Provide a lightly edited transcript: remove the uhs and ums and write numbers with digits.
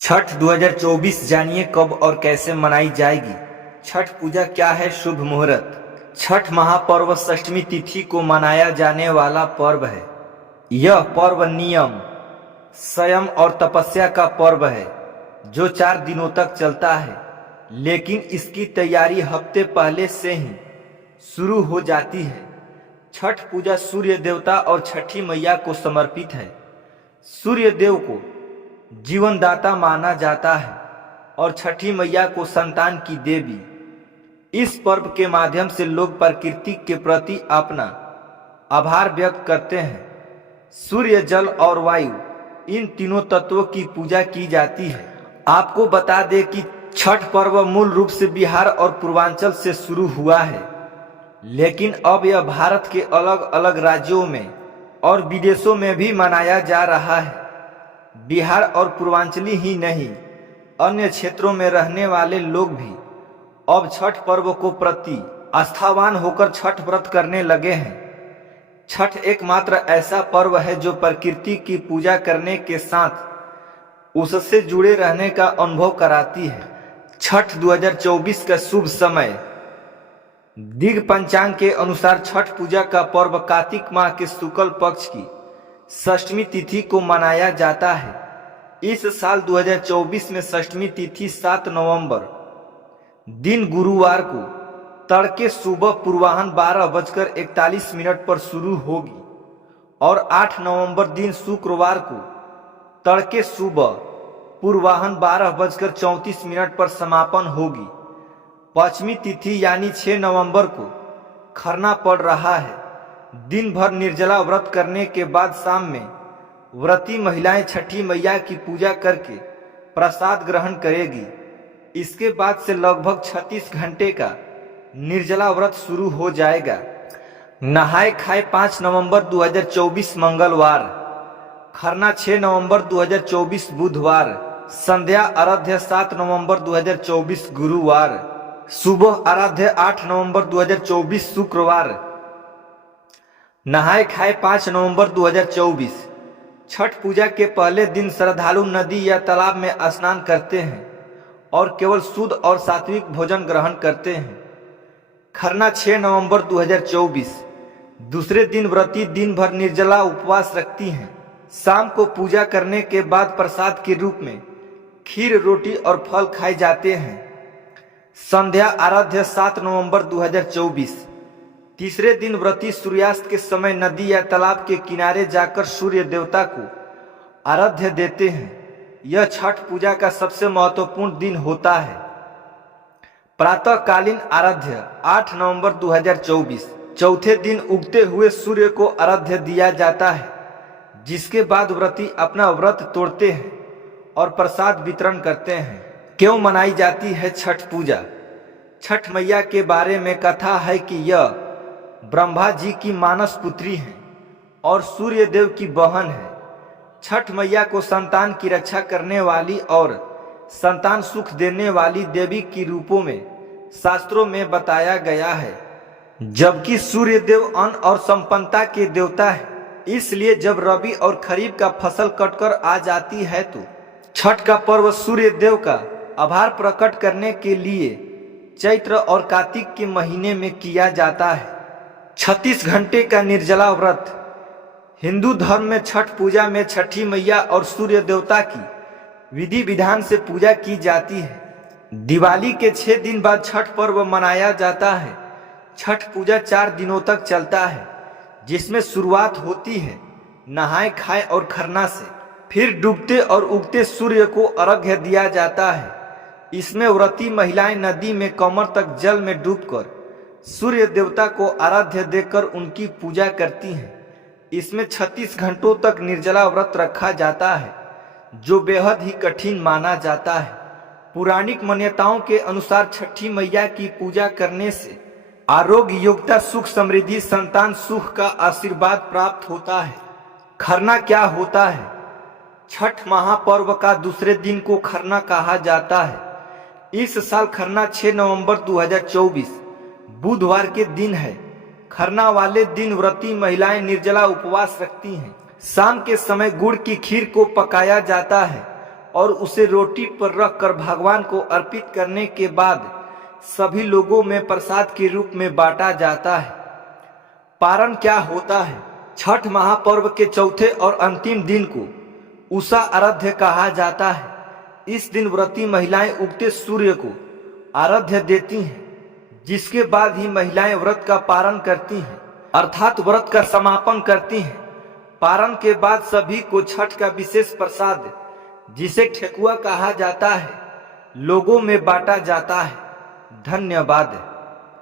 छठ 2024 जानिए कब और कैसे मनाई जाएगी। छठ पूजा क्या है? शुभ मुहूर्त। छठ महापर्व षष्ठी तिथि को मनाया जाने वाला पर्व है। यह पर्व नियम, संयम और तपस्या का पर्व है जो 4 दिनों तक चलता है, लेकिन इसकी तैयारी हफ्ते पहले से ही शुरू हो जाती है। छठ पूजा सूर्य देवता और छठी मैया को समर्पित है। सूर्य देव को जीवनदाता माना जाता है और छठी मैया को संतान की देवी। इस पर्व के माध्यम से लोग प्रकृति के प्रति अपना आभार व्यक्त करते हैं। सूर्य, जल और वायु, इन तीनों तत्वों की पूजा की जाती है। आपको बता दें कि छठ पर्व मूल रूप से बिहार और पूर्वांचल से शुरू हुआ है, लेकिन अब यह भारत के अलग अलग राज्यों में और विदेशों में भी मनाया जा रहा है। बिहार और पूर्वांचली ही नहीं, अन्य क्षेत्रों में रहने वाले लोग भी अब छठ पर्व को प्रति आस्थावान होकर छठ व्रत करने लगे हैं। छठ एकमात्र ऐसा पर्व है जो प्रकृति की पूजा करने के साथ उससे जुड़े रहने का अनुभव कराती है। छठ 2024 का शुभ समय दिग पंचांग के अनुसार छठ पूजा का पर्व कार्तिक माह के शुक्ल पक्ष की षष्ठी तिथि को मनाया जाता है। इस साल 2024 में षष्ठी तिथि 7 नवंबर दिन गुरुवार को तड़के सुबह पूर्वाह्न 12:41 पर शुरू होगी और 8 नवंबर दिन शुक्रवार को तड़के सुबह पूर्वाह्न 12:34 पर समापन होगी। पश्चिमी तिथि यानी 6 नवंबर को खरना पड़ रहा है। दिन भर निर्जला व्रत करने के बाद शाम में व्रती महिलाएं छठी मैया की पूजा करके प्रसाद ग्रहण करेगी। इसके बाद से लगभग 36 घंटे का निर्जला व्रत शुरू हो जाएगा। नहाए खाए 5 नवंबर 2024 मंगलवार, खरना 6 नवंबर 2024 बुधवार, संध्या आराध्य 7 नवंबर 2024 गुरुवार, सुबह आराध्य 8 नवंबर 2024 शुक्रवार। नहाए खाए 5 नवंबर 2024। छठ पूजा के पहले दिन श्रद्धालु नदी या तालाब में स्नान करते हैं और केवल शुद्ध और सात्विक भोजन ग्रहण करते हैं। खरना 6 नवंबर 2024। दूसरे दिन व्रती दिन भर निर्जला उपवास रखती हैं। शाम को पूजा करने के बाद प्रसाद के रूप में खीर, रोटी और फल खाए जाते हैं। संध्या आराध्य 7 नवंबर 2024। तीसरे दिन व्रती सूर्यास्त के समय नदी या तालाब के किनारे जाकर सूर्य देवता को आराध्य देते हैं। यह छठ पूजा का सबसे महत्वपूर्ण दिन होता है। प्रातःकालीन आराध्य 8 नवंबर 2024। चौथे दिन उगते हुए सूर्य को आराध्य दिया जाता है, जिसके बाद व्रती अपना व्रत तोड़ते हैं और प्रसाद वितरण करते हैं। क्यों मनाई जाती है छठ पूजा? छठ मैया के बारे में कथा है कि यह ब्रह्मा जी की मानस पुत्री हैं और सूर्य देव की बहन है। छठ मैया को संतान की रक्षा करने वाली और संतान सुख देने वाली देवी की रूपों में शास्त्रों में बताया गया है। जबकि सूर्य देव अन्न और संपन्नता के देवता है, इसलिए जब रबी और खरीफ का फसल कटकर आ जाती है तो छठ का पर्व सूर्य देव का आभार प्रकट करने के लिए चैत्र और कार्तिक के महीने में किया जाता है। 36 घंटे का निर्जला व्रत। हिंदू धर्म में छठ पूजा में छठी मैया और सूर्य देवता की विधि विधान से पूजा की जाती है। दिवाली के 6 दिन बाद छठ पर्व मनाया जाता है। छठ पूजा 4 दिनों तक चलता है, जिसमें शुरुआत होती है नहाए खाए और खरना से। फिर डूबते और उगते सूर्य को अर्घ्य दिया जाता है। इसमें व्रती महिलाएं नदी में कमर तक जल में डूबकर सूर्य देवता को आराध्य देकर उनकी पूजा करती हैं। इसमें 36 घंटों तक निर्जला व्रत रखा जाता है, जो बेहद ही कठिन माना जाता है। पौराणिक मान्यताओं के अनुसार छठी मैया की पूजा करने से आरोग्य, योग्यता, सुख, समृद्धि, संतान सुख का आशीर्वाद प्राप्त होता है। खरना क्या होता है? छठ महापर्व का दूसरे दिन को खरना कहा जाता है। इस साल खरना 6 नवंबर 2024 बुधवार के दिन है। खरना वाले दिन व्रती महिलाएं निर्जला उपवास रखती हैं। शाम के समय गुड़ की खीर को पकाया जाता है और उसे रोटी पर रखकर भगवान को अर्पित करने के बाद सभी लोगों में प्रसाद के रूप में बांटा जाता है। पारण क्या होता है? छठ महापर्व के चौथे और अंतिम दिन को उषा आराध्य कहा जाता है। इस दिन व्रती महिलाएं उगते सूर्य को आराध्य देती हैं, जिसके बाद ही महिलाएं व्रत का पारण करती हैं, अर्थात व्रत का समापन करती हैं। पारण के बाद सभी को छठ का विशेष प्रसाद, जिसे ठेकुआ कहा जाता है, लोगों में बांटा जाता है। धन्यवाद।